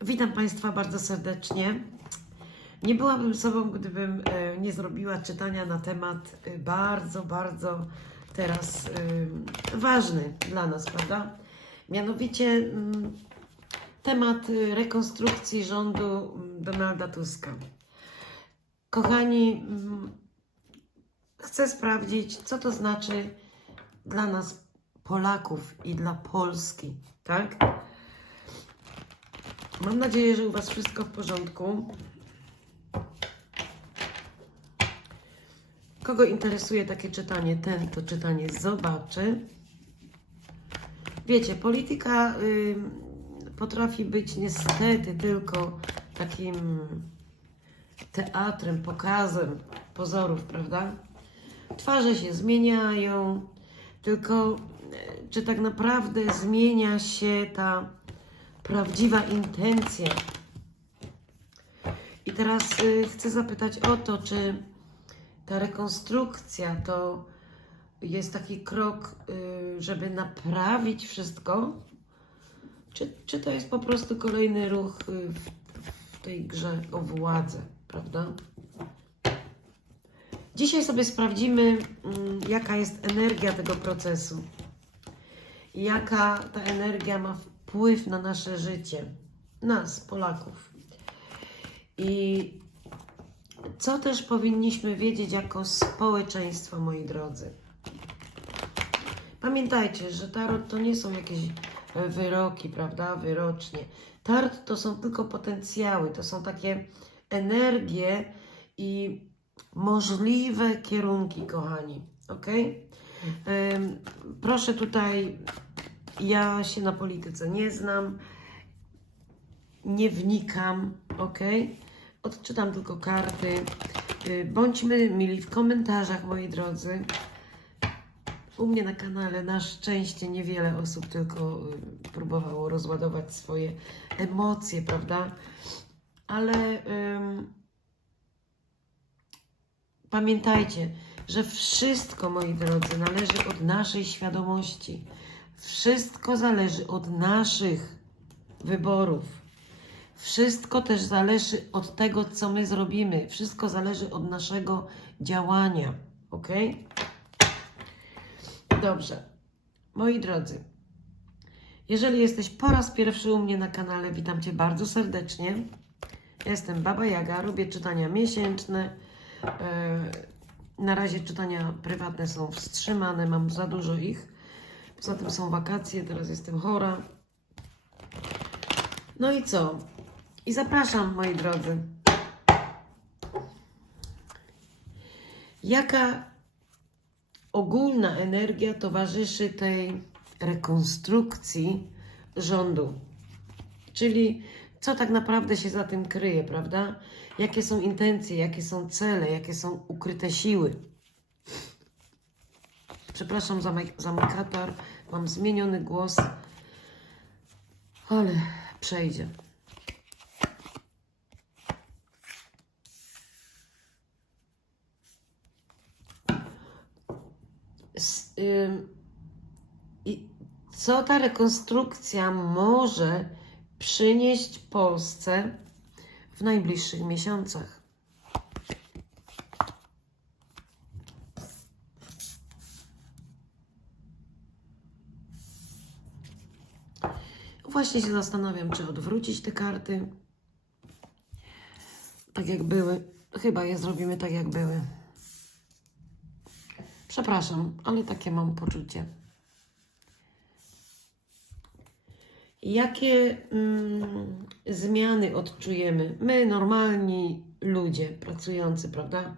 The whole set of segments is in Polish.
Witam Państwa bardzo serdecznie. Nie byłabym sobą, gdybym e, nie zrobiła czytania na temat e, bardzo, bardzo teraz e, ważny dla nas, prawda? Mianowicie mm, temat rekonstrukcji rządu mm, Donalda Tuska. Kochani, mm, chcę sprawdzić, co to znaczy dla nas, Polaków i dla Polski, tak? Mam nadzieję, że u Was wszystko w porządku. Kogo interesuje takie czytanie, ten to czytanie zobaczy. Wiecie, polityka y, potrafi być niestety tylko takim teatrem, pokazem pozorów, prawda? Twarze się zmieniają, tylko e, czy tak naprawdę zmienia się ta prawdziwa intencja? I teraz y, chcę zapytać o to, czy ta rekonstrukcja to jest taki krok, y, żeby naprawić wszystko, czy, czy to jest po prostu kolejny ruch y, w, tej grze o władzę, prawda? Dzisiaj sobie sprawdzimy, mm, jaka jest energia tego procesu. Jaka ta energia ma wpływ na nasze życie, nas, Polaków. I co też powinniśmy wiedzieć jako społeczeństwo, moi drodzy. Pamiętajcie, że tarot to nie są jakieś e, wyroki, prawda, wyrocznie. Tarot to są tylko potencjały, to są takie energie i możliwe kierunki, kochani. Ok? Proszę tutaj, ja się na polityce nie znam, nie wnikam, ok? Odczytam tylko karty. Y, Bądźmy mili w komentarzach, moi drodzy. U mnie na kanale na szczęście niewiele osób tylko y, próbowało rozładować swoje emocje, prawda? Ale ym, pamiętajcie, że wszystko, moi drodzy, należy od naszej świadomości. Wszystko zależy od naszych wyborów. Wszystko też zależy od tego, co my zrobimy. Wszystko zależy od naszego działania. Ok? Dobrze. Moi drodzy, jeżeli jesteś po raz pierwszy u mnie na kanale, witam Cię bardzo serdecznie. Ja jestem Baba Jaga, robię czytania miesięczne. E, Na razie czytania prywatne są wstrzymane, mam za dużo ich. Poza tym są wakacje, teraz jestem chora. No i co? I zapraszam, moi drodzy. Jaka ogólna energia towarzyszy tej rekonstrukcji rządu? Czyli co tak naprawdę się za tym kryje, prawda? Jakie są intencje, jakie są cele, jakie są ukryte siły? Przepraszam za, za mój katar, mam zmieniony głos, ale przejdzie. I co ta rekonstrukcja może przynieść Polsce w najbliższych miesiącach? Właśnie się zastanawiam, czy odwrócić te karty tak jak były. Chyba je zrobimy tak jak były. Przepraszam, ale takie mam poczucie. Jakie mm, zmiany odczujemy? My, normalni ludzie pracujący, prawda?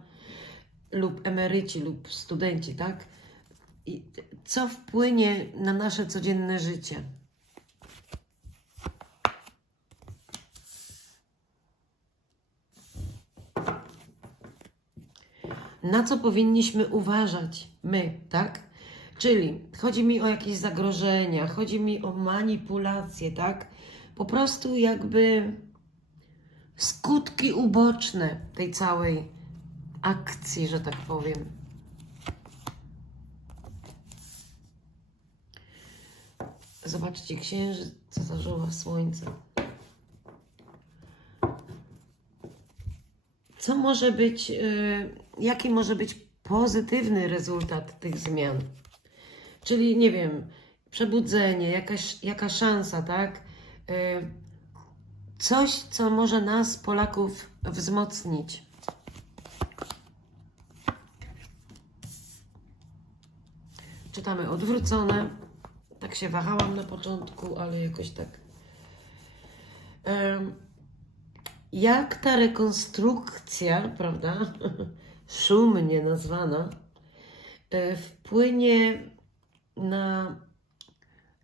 Lub emeryci, lub studenci, tak? I co wpłynie na nasze codzienne życie? Na co powinniśmy uważać my, tak? Czyli chodzi mi o jakieś zagrożenia, chodzi mi o manipulacje, tak? Po prostu jakby skutki uboczne tej całej akcji, że tak powiem. Zobaczcie, księżyc, cesarzowa, słońce. Co może być, y, jaki może być pozytywny rezultat tych zmian. Czyli nie wiem, przebudzenie, jakaś, jaka szansa, tak? Y, Coś, co może nas, Polaków, wzmocnić. Czytamy odwrócone. Tak się wahałam na początku, ale jakoś tak. Jak ta rekonstrukcja, prawda, szumnie nazwana, e, wpłynie na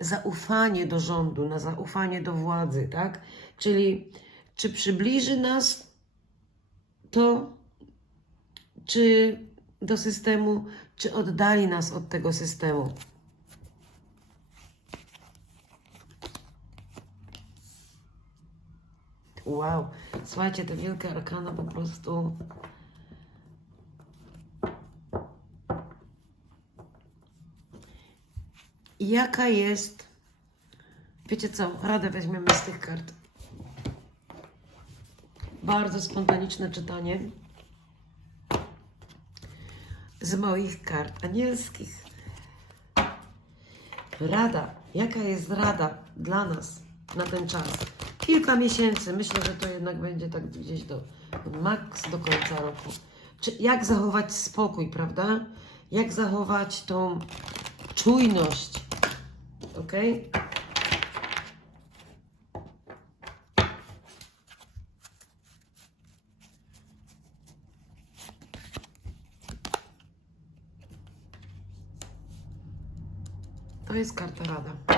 zaufanie do rządu, na zaufanie do władzy, tak? Czyli czy przybliży nas to, czy do systemu, czy oddali nas od tego systemu. Wow, słuchajcie, te wielkie arkana po prostu. Jaka jest. Wiecie co? Radę weźmiemy z tych kart. Bardzo spontaniczne czytanie z moich kart anielskich. Rada. Jaka jest rada dla nas na ten czas? Kilka miesięcy. Myślę, że to jednak będzie tak gdzieś do maks do końca roku. Czy jak zachować spokój, prawda? Jak zachować tą czujność? Ok? To jest karta rada.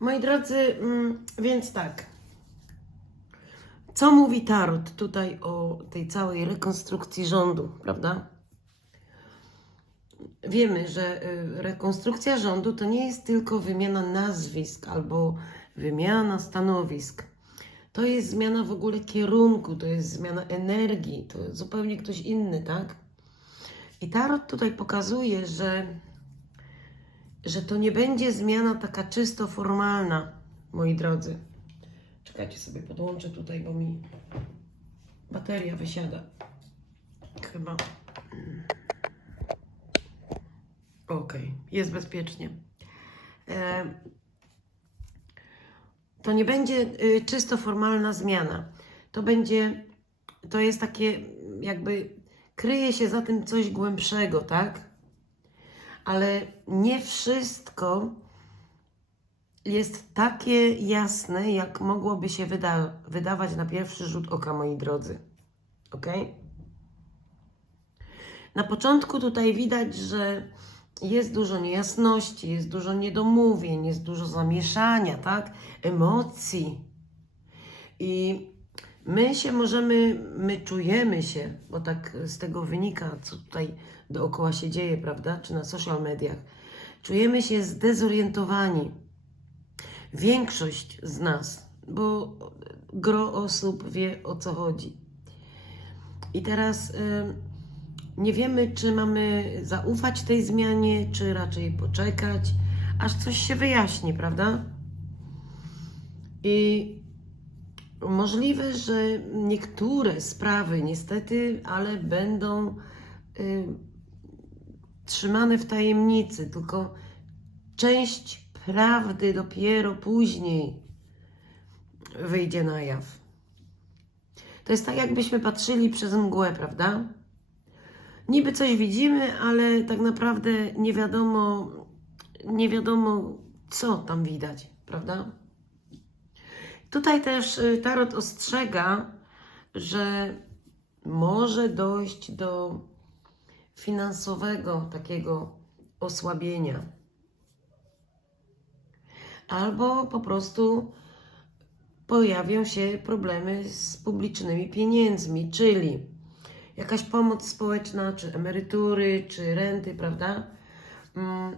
Moi drodzy, mm, więc tak. Co mówi Tarot tutaj o tej całej rekonstrukcji rządu, prawda? Wiemy, że y, rekonstrukcja rządu to nie jest tylko wymiana nazwisk albo wymiana stanowisk. To jest zmiana w ogóle kierunku, to jest zmiana energii, to zupełnie ktoś inny, tak? I Tarot tutaj pokazuje, że, że to nie będzie zmiana taka czysto formalna, moi drodzy. Czekajcie sobie, podłączę tutaj, bo mi bateria wysiada. Chyba. Okej, jest bezpiecznie. E, to nie będzie y, czysto formalna zmiana. To będzie, to jest takie, jakby kryje się za tym coś głębszego, tak? Ale nie wszystko jest takie jasne, jak mogłoby się wyda- wydawać na pierwszy rzut oka, moi drodzy. Ok? Na początku tutaj widać, że jest dużo niejasności, jest dużo niedomówień, jest dużo zamieszania, tak? Emocji. I my się możemy, my czujemy się, bo tak z tego wynika, co tutaj dookoła się dzieje, prawda? Czy na social mediach. Czujemy się zdezorientowani. Większość z nas, bo gro osób wie o co chodzi. I teraz. Yy, nie wiemy, czy mamy zaufać tej zmianie, czy raczej poczekać, aż coś się wyjaśni, prawda? I możliwe, że niektóre sprawy, niestety, ale będą y, trzymane w tajemnicy, tylko część prawdy dopiero później wyjdzie na jaw. To jest tak, jakbyśmy patrzyli przez mgłę, prawda? niby coś widzimy, ale tak naprawdę nie wiadomo, nie wiadomo, co tam widać, prawda? Tutaj też y, Tarot ostrzega, że może dojść do finansowego takiego osłabienia. Albo po prostu pojawią się problemy z publicznymi pieniędzmi, czyli jakaś pomoc społeczna, czy emerytury, czy renty, prawda? Mm.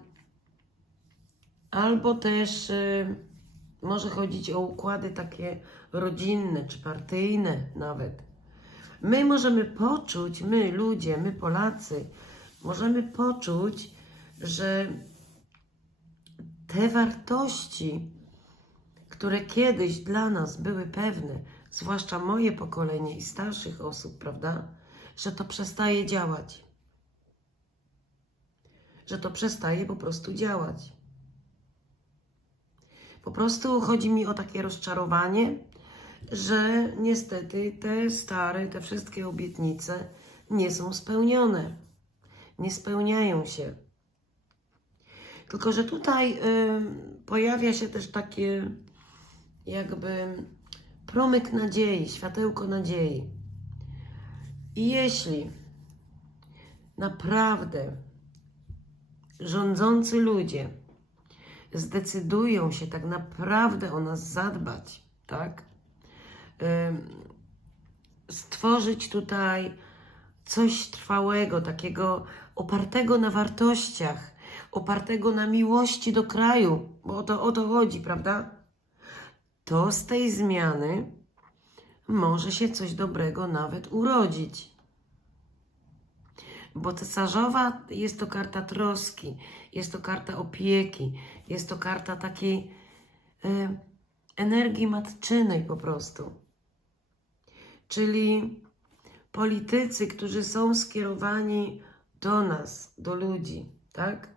Albo też y, może chodzić o układy takie rodzinne, czy partyjne nawet. My możemy poczuć, my ludzie, my Polacy, możemy poczuć, że te wartości które kiedyś dla nas były pewne, zwłaszcza moje pokolenie i starszych osób, prawda, że to przestaje działać. Że to przestaje po prostu działać. Po prostu chodzi mi o takie rozczarowanie, że niestety te stare, te wszystkie obietnice nie są spełnione. Nie spełniają się. Tylko, że tutaj y, pojawia się też takie jakby promyk nadziei, światełko nadziei. I jeśli naprawdę rządzący ludzie zdecydują się tak naprawdę o nas zadbać, tak? Stworzyć tutaj coś trwałego, takiego opartego na wartościach, opartego na miłości do kraju, bo o to, o to chodzi, prawda? To z tej zmiany może się coś dobrego nawet urodzić. Bo cesarzowa jest to karta troski, jest to karta opieki, jest to karta takiej e, energii matczynej po prostu. Czyli politycy, którzy są skierowani do nas, do ludzi, tak?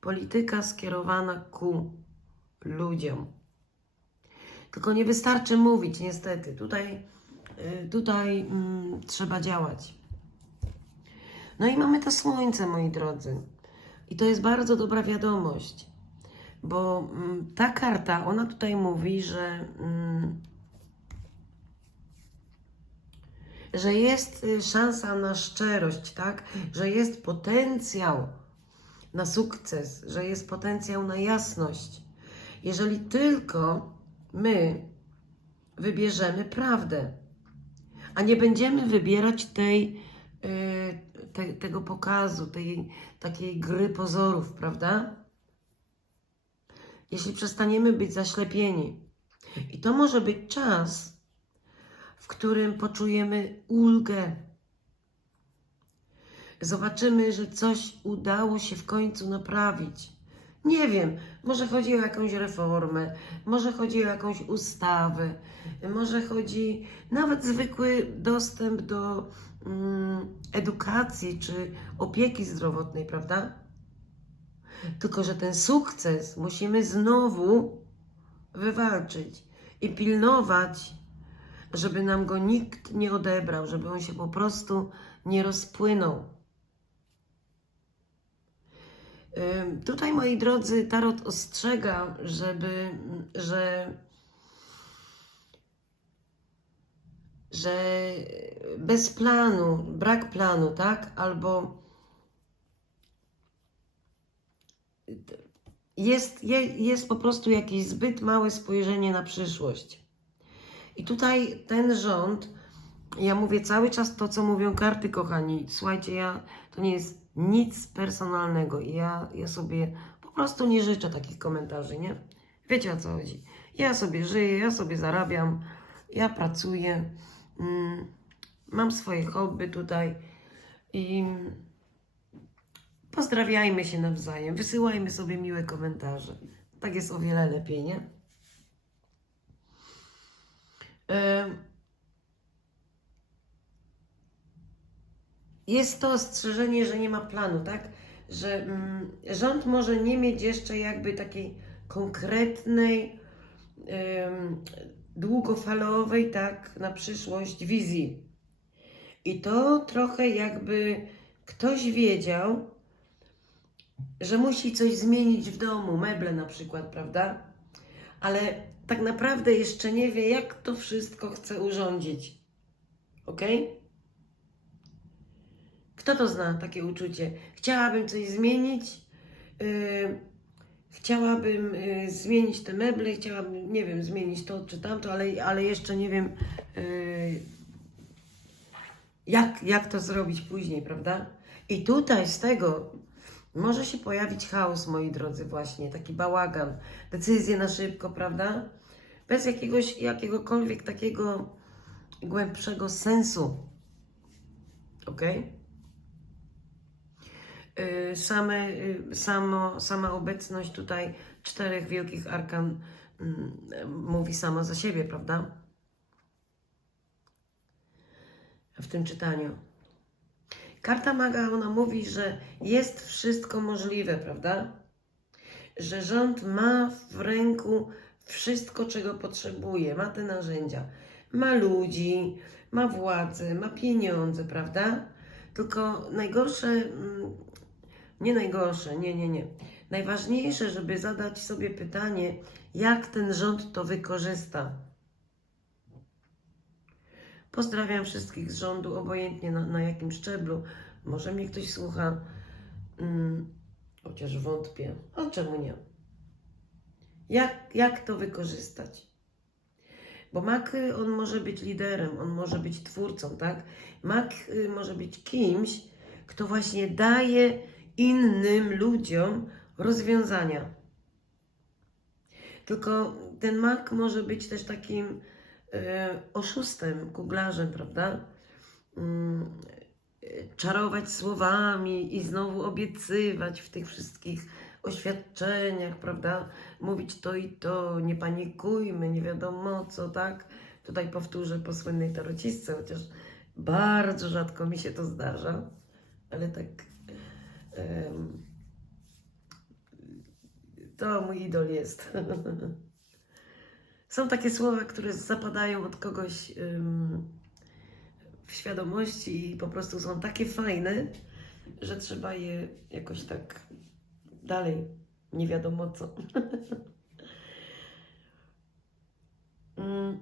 Polityka skierowana ku ludziom. Tylko nie wystarczy mówić, niestety. Tutaj, y, tutaj mm, trzeba działać. No i mamy to słońce, moi drodzy. I to jest bardzo dobra wiadomość, bo mm, ta karta, ona tutaj mówi, że, mm, że jest y, szansa na szczerość, tak? Że jest potencjał na sukces, że jest potencjał na jasność. Jeżeli tylko my wybierzemy prawdę, a nie będziemy wybierać tej, y, te, tego pokazu, tej takiej gry pozorów, prawda? Jeśli przestaniemy być zaślepieni. I to może być czas, w którym poczujemy ulgę. Zobaczymy, że coś udało się w końcu naprawić. Nie wiem, może chodzi o jakąś reformę, może chodzi o jakąś ustawę, może chodzi nawet zwykły dostęp do edukacji czy opieki zdrowotnej, prawda? Tylko, że ten sukces musimy znowu wywalczyć i pilnować, żeby nam go nikt nie odebrał, żeby on się po prostu nie rozpłynął. Tutaj, moi drodzy, Tarot ostrzega, żeby, że, że bez planu, brak planu, tak? Albo jest, je- jest po prostu jakieś zbyt małe spojrzenie na przyszłość. I tutaj ten rząd, ja mówię cały czas to, co mówią karty, kochani. Słuchajcie, ja to nie jest nic personalnego. i Ja, ja sobie po prostu nie życzę takich komentarzy, nie? Wiecie o co chodzi. Ja sobie żyję, ja sobie zarabiam, ja pracuję, mam swoje hobby tutaj i pozdrawiajmy się nawzajem, wysyłajmy sobie miłe komentarze. Tak jest o wiele lepiej, nie? Em, jest to ostrzeżenie, że nie ma planu, tak? Że mm, rząd może nie mieć jeszcze jakby takiej konkretnej, długofalowej, tak, na przyszłość wizji. I to trochę jakby ktoś wiedział, że musi coś zmienić w domu, meble na przykład, prawda? Ale tak naprawdę jeszcze nie wie, jak to wszystko chce urządzić. Ok? Kto to zna, takie uczucie? Chciałabym coś zmienić, yy, chciałabym yy, zmienić te meble, chciałabym, nie wiem, zmienić to czy tamto, ale, ale jeszcze nie wiem, yy, jak, jak to zrobić później, prawda? I tutaj z tego może się pojawić chaos, moi drodzy, właśnie, taki bałagan, decyzje na szybko, prawda? Bez jakiegoś, jakiegokolwiek takiego głębszego sensu. Ok? Yy, Same, yy, samo, sama obecność tutaj czterech wielkich arkan mm, mówi sama za siebie, prawda? W tym czytaniu. Karta maga, ona mówi, że jest wszystko możliwe, prawda? Że rząd ma w ręku wszystko, czego potrzebuje, ma te narzędzia, ma ludzi, ma władzę, ma pieniądze, prawda? Tylko najgorsze, mm, nie najgorsze, nie, nie, nie. Najważniejsze, żeby zadać sobie pytanie, jak ten rząd to wykorzysta. Pozdrawiam wszystkich z rządu, obojętnie na, na jakim szczeblu. Może mnie ktoś słucha, mm, chociaż wątpię. A czemu nie? Jak, jak to wykorzystać? Bo mak, y, on może być liderem, on może być twórcą, tak? Mak y, może być kimś, kto właśnie daje innym ludziom rozwiązania. Tylko ten mak może być też takim e, oszustem, kuglarzem, prawda? E, czarować słowami i znowu obiecywać w tych wszystkich oświadczeniach, prawda? Mówić to i to, nie panikujmy, nie wiadomo co, tak? Tutaj powtórzę po słynnej tarocistce, chociaż bardzo rzadko mi się to zdarza, ale tak to mój idol jest. Są takie słowa, które zapadają od kogoś w świadomości i po prostu są takie fajne, że trzeba je jakoś tak dalej, nie wiadomo co. Mm.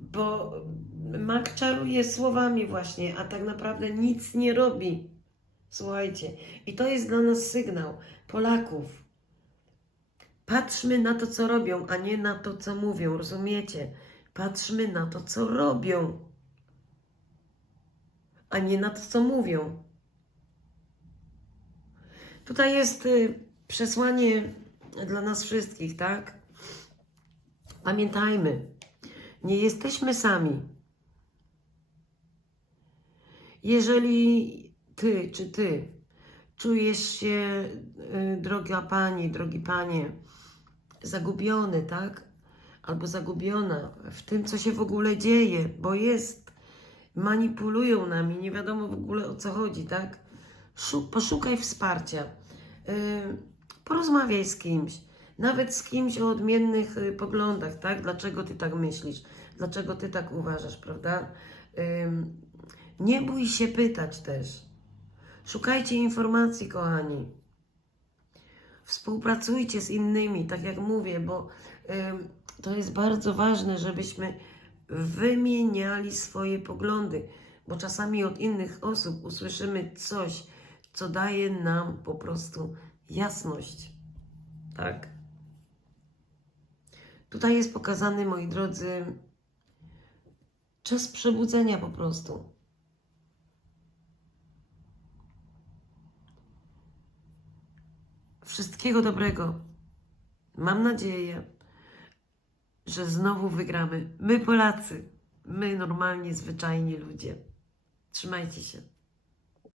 Bo mak czaruje słowami właśnie, a tak naprawdę nic nie robi. Słuchajcie, i to jest dla nas sygnał Polaków. Patrzmy na to, co robią, a nie na to, co mówią, rozumiecie? Patrzmy na to, co robią, a nie na to, co mówią. Tutaj jest y, przesłanie dla nas wszystkich, tak? Pamiętajmy, nie jesteśmy sami. Jeżeli ty czy ty czujesz się, y, droga pani, drogi panie, zagubiony, tak? Albo zagubiona w tym, co się w ogóle dzieje, bo jest, manipulują nami, nie wiadomo w ogóle o co chodzi, tak? Szu- poszukaj wsparcia, y, porozmawiaj z kimś, nawet z kimś o odmiennych y, poglądach, tak? Dlaczego ty tak myślisz? Dlaczego ty tak uważasz, prawda? Nie bój się pytać też. Szukajcie informacji, kochani. Współpracujcie z innymi, tak jak mówię, bo ym, to jest bardzo ważne, żebyśmy wymieniali swoje poglądy, bo czasami od innych osób usłyszymy coś, co daje nam po prostu jasność. Tak? Tutaj jest pokazany, moi drodzy, czas przebudzenia po prostu. Wszystkiego dobrego. Mam nadzieję, że znowu wygramy. My Polacy, my normalnie zwyczajni ludzie. Trzymajcie się.